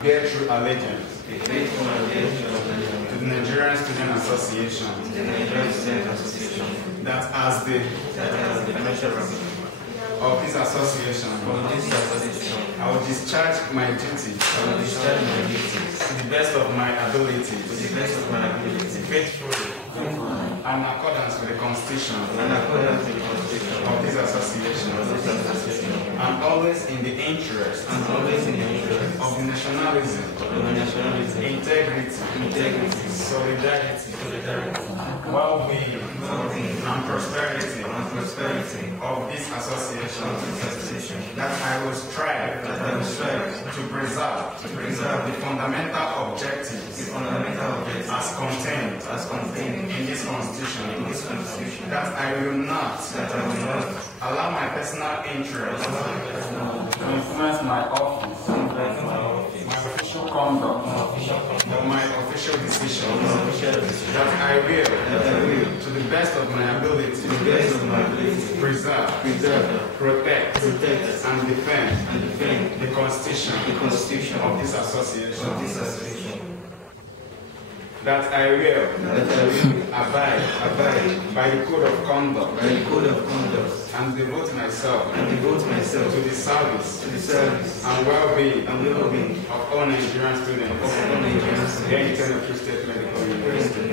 Bear true allegiance to the Nigerian Student Association, that as the of this association, I will discharge my duty to the best of my ability, faithfully, and in accordance with the Constitution of this association, and always in the interest of the nationalism, integrity, solidarity, well-being, and prosperity of this association, that I will strive to preserve the fundamental objectives as contained in this Constitution, that I will not allow my personal interest to influence my office, my official conduct, or my official decisions, that I will, to the best of my ability, preserve, protect, and defend the Constitution of this association. That I will abide by the code of conduct, and devote myself to the service and well-being of all Nigerian students here in Kenya Free State Medical University.